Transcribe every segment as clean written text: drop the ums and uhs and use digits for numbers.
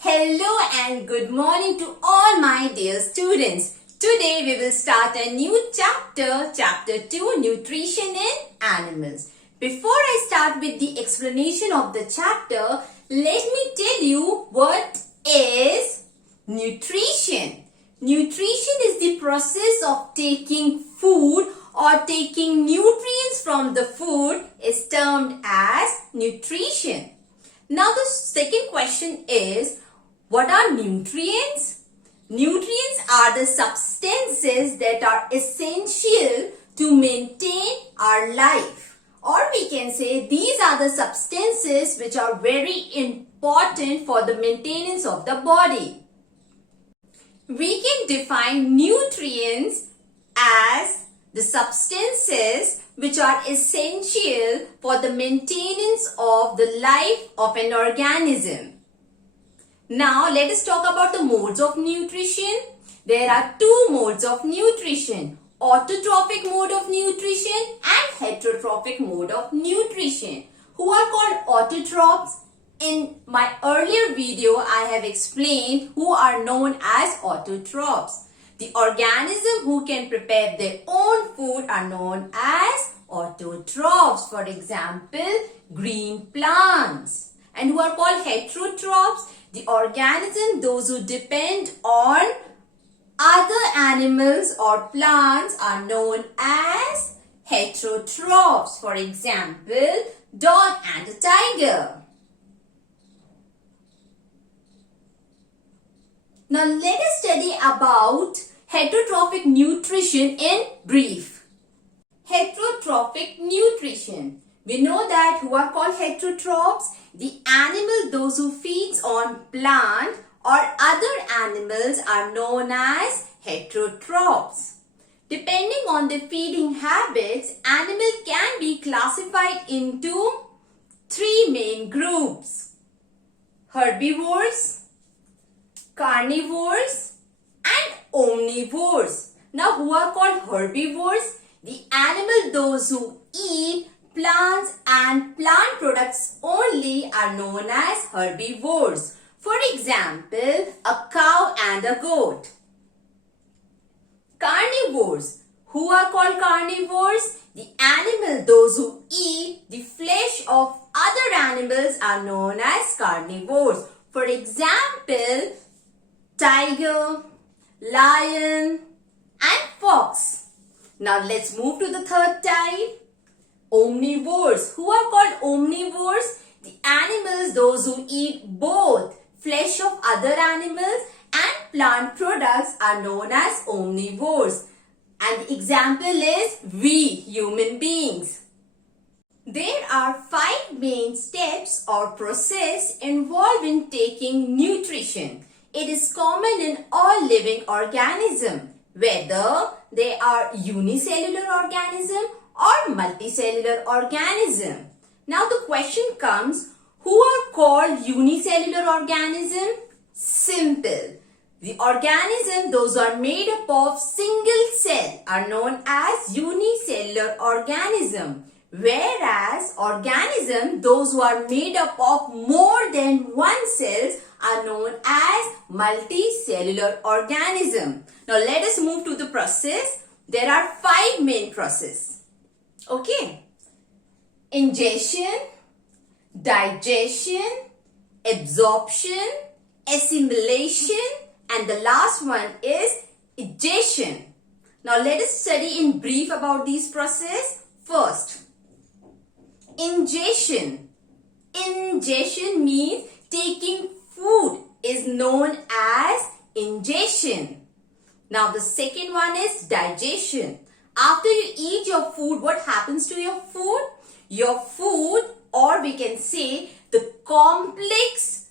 Hello and good morning to all my dear students. Today we will start a new chapter, chapter 2, Nutrition in Animals. Before I start with the explanation of the chapter, let me tell you what is nutrition. Nutrition is the process of taking food or taking nutrients from the food is termed as nutrition. Now the second question is, what are nutrients? Nutrients are the substances that are essential to maintain our life. Or we can say these are the substances which are very important for the maintenance of the body. We can define nutrients as the substances which are essential for the maintenance of the life of an organism. Now let us talk about the modes of nutrition. There are two modes of nutrition: autotrophic mode of nutrition and heterotrophic mode of nutrition. Who are called autotrophs? In my earlier video, I have explained who are known as autotrophs. The organism who can prepare their own food are known as autotrophs. For example, green plants. And who are called heterotrophs? The organism, those who depend on other animals or plants are known as heterotrophs. For example, dog and a tiger. Now let us study about heterotrophic nutrition in brief. Heterotrophic nutrition. We know that who are called heterotrophs? The animal those who feeds on plant or other animals are known as heterotrophs. Depending on the feeding habits, animals can be classified into three main groups: herbivores, carnivores and omnivores. Now who are called herbivores? The animal those who eat plants and plant products only are known as herbivores. For example, a cow and a goat. Carnivores. Who are called carnivores? The animal those who eat the flesh of other animals are known as carnivores. For example, tiger, lion and fox. Now let's move to the third type. Omnivores. Who are called omnivores? The animals those who eat both flesh of other animals and plant products are known as omnivores. And the example is we human beings. There are 5 main steps or process involved in taking nutrition. It is common in all living organisms, whether they are unicellular organism or multicellular organism. Now the question comes, who are called unicellular organism? Simple. The organism those are made up of single cell are known as unicellular organism, whereas organism those who are made up of more than one cells are known as multicellular organism. Now let us move to the process. There are 5 main processes. Okay. Ingestion, digestion, absorption, assimilation, and the last one is egestion. Now let us study in brief about these processes. First, ingestion. Ingestion means taking food is known as ingestion. Now the second one is digestion. After you eat your food, what happens to your food? Your food, or we can say the complex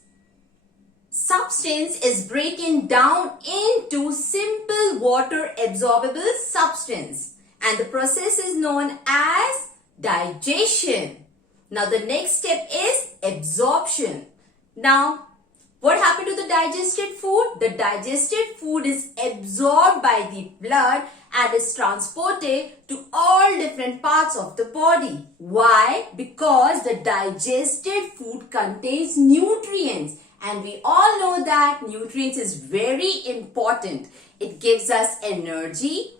substance, is broken down into simple water absorbable substance. And the process is known as digestion. Now the next step is absorption. Now what happened to the digested food? The digested food is absorbed by the blood and is transported to all different parts of the body. Why? Because the digested food contains nutrients And we all know that nutrients is very important. It gives us energy.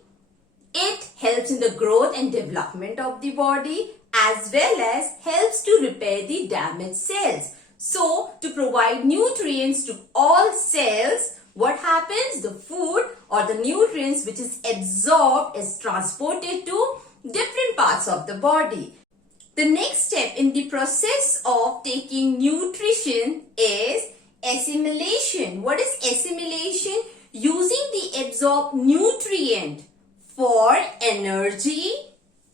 It helps in the growth and development of the body as well as helps to repair the damaged cells. So, to provide nutrients to all cells, what happens? The food or the nutrients which is absorbed is transported to different parts of the body. The next step in the process of taking nutrition is assimilation. What is assimilation? Using the absorbed nutrient for energy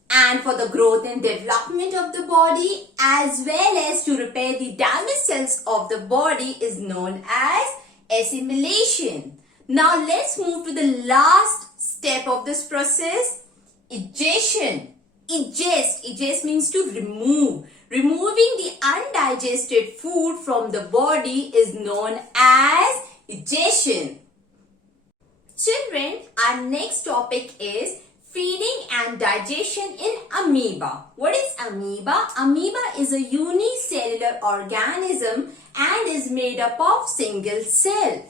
and for the growth and development of the body as well as to repair the damaged cells of the body is known as assimilation. Now let's move to the last step of this process, digestion. Digest means to remove. Removing the undigested food from the body is known as digestion. Children, our next topic is feeding and digestion in amoeba. What is amoeba? Amoeba is a unicellular organism and is made up of single cell.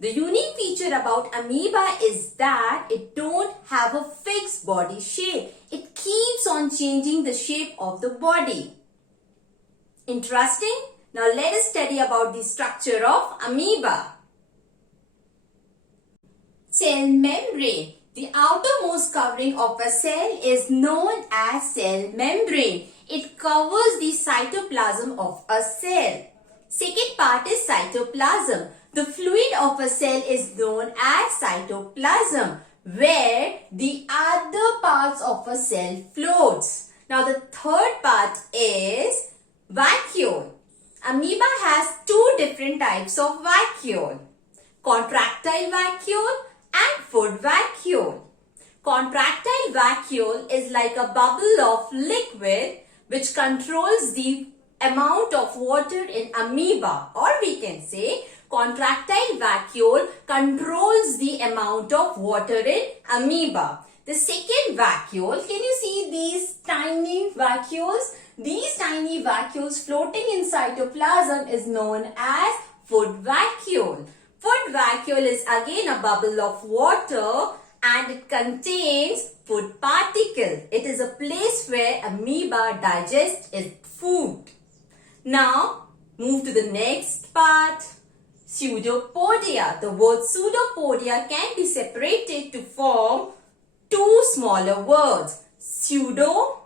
The unique feature about amoeba is that it don't have a fixed body shape. It keeps on changing the shape of the body. Interesting? Now let us study about the structure of amoeba. Cell membrane. The outermost covering of a cell is known as cell membrane. It covers the cytoplasm of a cell. Second part is cytoplasm. The fluid of a cell is known as cytoplasm, where the other parts of a cell floats. Now the third part is vacuole. Amoeba has two different types of vacuole: contractile vacuole and food vacuole. Contractile vacuole is like a bubble of liquid which controls the amount of water in amoeba, or we can say contractile vacuole controls the amount of water in amoeba. The second vacuole, can you see these tiny vacuoles? These tiny vacuoles floating in cytoplasm is known as food vacuole. Food vacuole is again a bubble of water and it contains food particles. It is a place where amoeba digests its food. Now, move to the next part. Pseudopodia. The word pseudopodia can be separated to form two smaller words, pseudo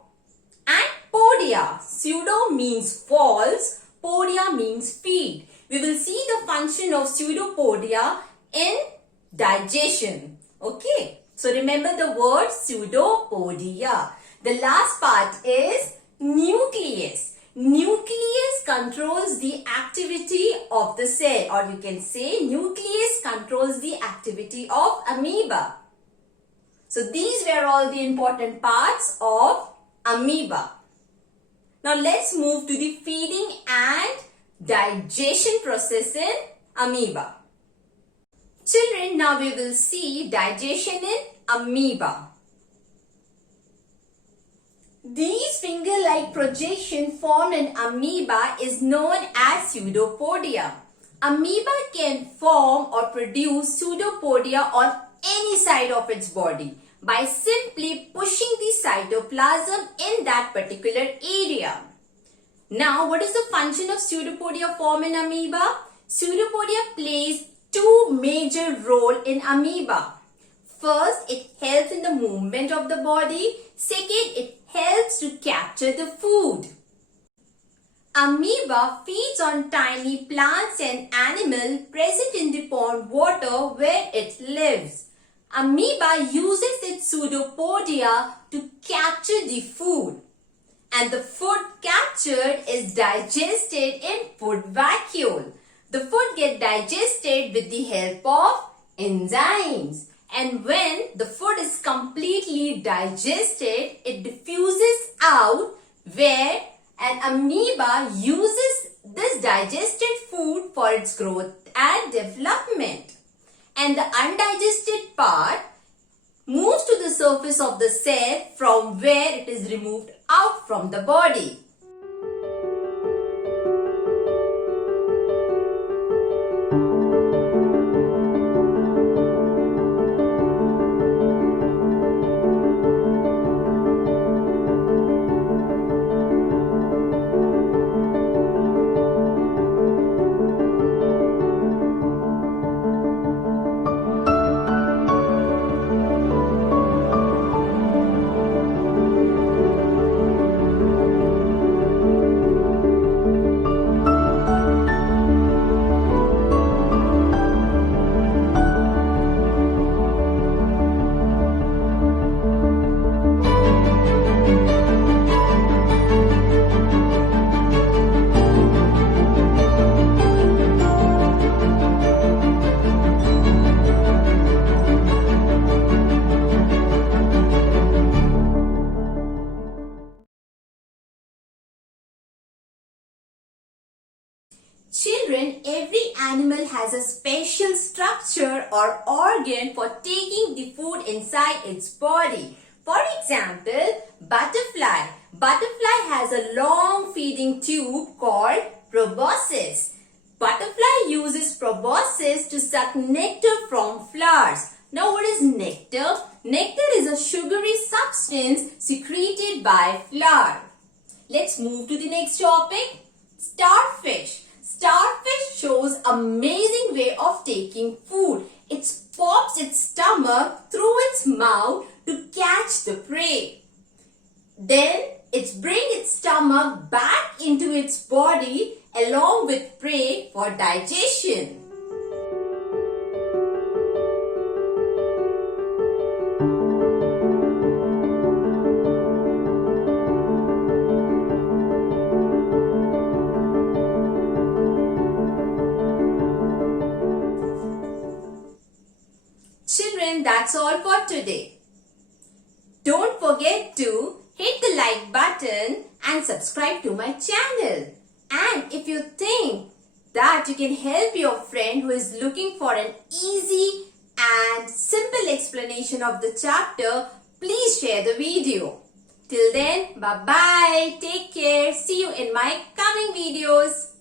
and podia. Pseudo means false, podia means feed. We will see the function of pseudopodia in digestion. Okay, so remember the word pseudopodia. The last part is nucleus. Nucleus controls the activity of the cell, or you can say nucleus controls the activity of amoeba. So these were all the important parts of amoeba. Now let's move to the feeding and digestion process in amoeba. Children, now we will see digestion in amoeba. These finger-like projections formed in amoeba is known as pseudopodia. Amoeba can form or produce pseudopodia on any side of its body by simply pushing the cytoplasm in that particular area. Now, what is the function of pseudopodia formed in amoeba? Pseudopodia plays two major roles in amoeba. First, it helps in the movement of the body. Second, it helps to capture the food. Amoeba feeds on tiny plants and animals present in the pond water where it lives. Amoeba uses its pseudopodia to capture the food, and the food captured is digested in food vacuole. The food gets digested with the help of enzymes. And when the food is completely digested, it diffuses out, where an amoeba uses this digested food for its growth and development. And the undigested part moves to the surface of the cell from where it is removed out from the body. Children, every animal has a special structure or organ for taking the food inside its body. For example, butterfly. Butterfly has a long feeding tube called proboscis. Butterfly uses proboscis to suck nectar from flowers. Now what is nectar? Nectar is a sugary substance secreted by flower. Let's move to the next topic. Starfish. Starfish shows amazing way of taking food. It pops its stomach through its mouth to catch the prey. Then it brings its stomach back into its body along with prey for digestion. Children, that's all for today. Don't forget to hit the like button and subscribe to my channel. And if you think that you can help your friend who is looking for an easy and simple explanation of the chapter, please share the video. Till then, bye-bye. Take care. See you in my coming videos.